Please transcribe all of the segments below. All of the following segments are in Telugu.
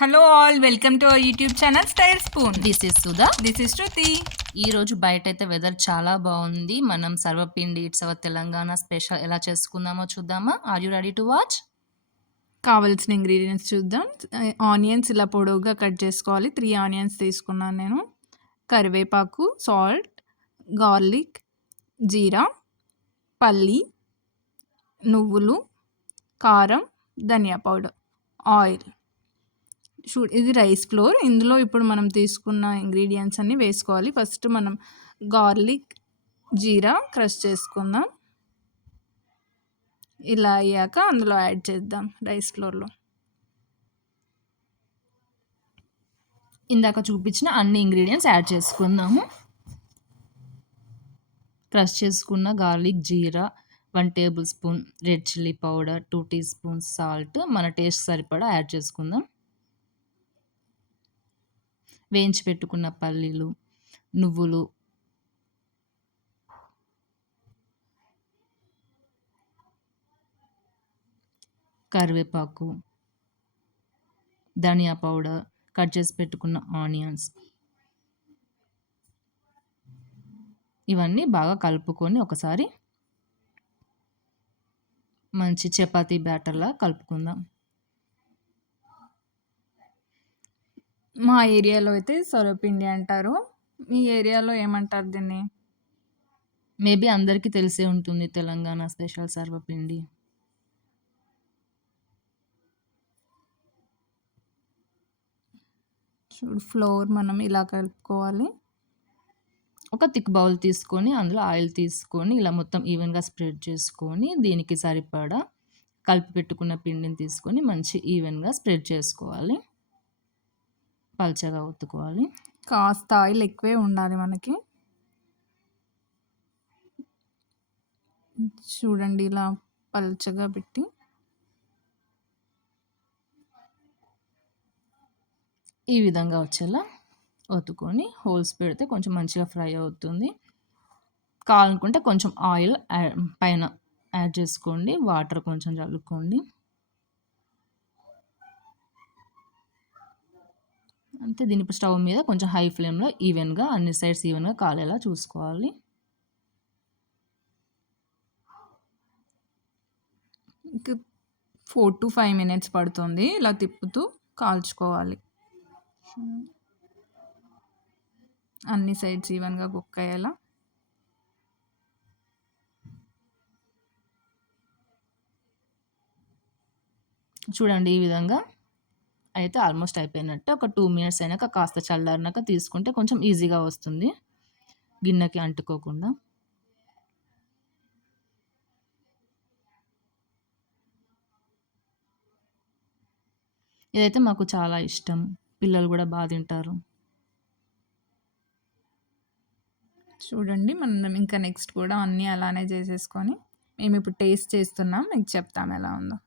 Hello all, welcome to our YouTube channel style spoon. This is Sudha. This is Shruti. ఈరోజు బయట అయితే వెదర్ చాలా బాగుంది. మనం sarvapindi it's our Telangana special ఎలా చేసుకుందామో చూద్దామా? Are you ready to watch? కావాల్సిన ఇంగ్రీడియంట్స్ చూద్దాం. ఆనియన్స్ ఇలా పొడవుగా కట్ చేసుకోవాలి. 3 ఆనియన్స్ తీసుకున్నాను నేను. కరివేపాకు, సాల్ట్, గార్లిక్, జీరా, పల్లి, నువ్వులు, కారం, ధనియా పౌడర్, ఆయిల్. ఇది రైస్ ఫ్లోర్. ఇందులో ఇప్పుడు మనం తీసుకున్న ఇంగ్రీడియంట్స్ అన్నీ వేసుకోవాలి. ఫస్ట్ మనం గార్లిక్, జీరా క్రష్ చేసుకుందాం. ఇలా అయ్యాక అందులో యాడ్ చేద్దాం రైస్ ఫ్లోర్లో. ఇందాక చూపించిన అన్ని ఇంగ్రీడియంట్స్ యాడ్ చేసుకుందాము. క్రష్ చేసుకున్న గార్లిక్, జీరా, 1 tablespoon red chilli powder, 2 teaspoons salt, మన టేస్ట్ సరిపడా యాడ్ చేసుకుందాం. వేయించి పెట్టుకున్న పల్లీలు, నువ్వులు, కరివేపాకు, ధనియా పౌడర్, కట్ చేసి పెట్టుకున్న ఆనియన్స్, ఇవన్నీ బాగా కలుపుకొని ఒకసారి మంచి చపాతీ బ్యాటర్లా కలుపుకుందాం. మా ఏరియాలో అయితే సొరపిండి అంటారు. మీ ఏరియాలో ఏమంటారు దీన్ని? మేబీ అందరికీ తెలిసే ఉంటుంది, తెలంగాణ స్పెషల్ సర్వపిండి. చూడు, ఫ్లోర్ మనం ఇలా కలుపుకోవాలి. ఒక థిక్ బౌల్ తీసుకొని అందులో ఆయిల్ తీసుకొని ఇలా మొత్తం ఈవెన్గా స్ప్రెడ్ చేసుకొని దీనికి సరిపడా కలిపి పెట్టుకున్న పిండిని తీసుకొని మంచి ఈవెన్గా స్ప్రెడ్ చేసుకోవాలి. పల్చగా ఒత్తుకోవాలి. కాస్త ఆయిల్ ఎక్కువే ఉండాలి మనకి. చూడండి, ఇలా పల్చగా పెట్టి ఈ విధంగా వచ్చేలా ఒత్తుకొని హోల్స్ పెడితే కొంచెం మంచిగా ఫ్రై అవుతుంది. కావాలనుకుంటే కొంచెం ఆయిల్ పైన యాడ్ చేసుకోండి, వాటర్ కొంచెం చల్లుకోండి. అంతే. దీని ఇప్పుడు స్టవ్ మీద కొంచెం హై ఫ్లేమ్లో ఈవెన్గా అన్ని సైడ్స్ ఈవెన్గా కాలేలా చూసుకోవాలి. ఇంక 4 to 5 minutes పడుతుంది. ఇలా తిప్పుతూ కాల్చుకోవాలి. అన్ని సైడ్స్ ఈవెన్గా కుక్ అయ్యేలా. చూడండి, ఈ విధంగా అయితే ఆల్మోస్ట్ అయిపోయినట్టు. ఒక 2 minutes అయినాక కాస్త చల్లారినాక తీసుకుంటే కొంచెం ఈజీగా వస్తుంది, గిన్నెకి అంటుకోకుండా. ఇదైతే మాకు చాలా ఇష్టం, పిల్లలు కూడా బాగా తింటారు. చూడండి, మనం ఇంకా నెక్స్ట్ కూడా అన్నీ అలానే చేసేసుకొని మేము ఇప్పుడు టేస్ట్ చేస్తున్నాం, మీకు చెప్తాం ఎలా ఉందో.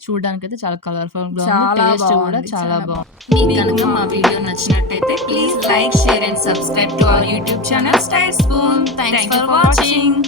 చూడడానికి అయితే చాలా కలర్ఫుల్గా చాలా ఉంది, టేస్ట్ కూడా బాగుంది, చాలా చాలా బాగుంది. మీకు కనుక మా వీడియో నచ్చినట్టయితే please like, share and subscribe to our YouTube channel style spoon. Thanks for watching.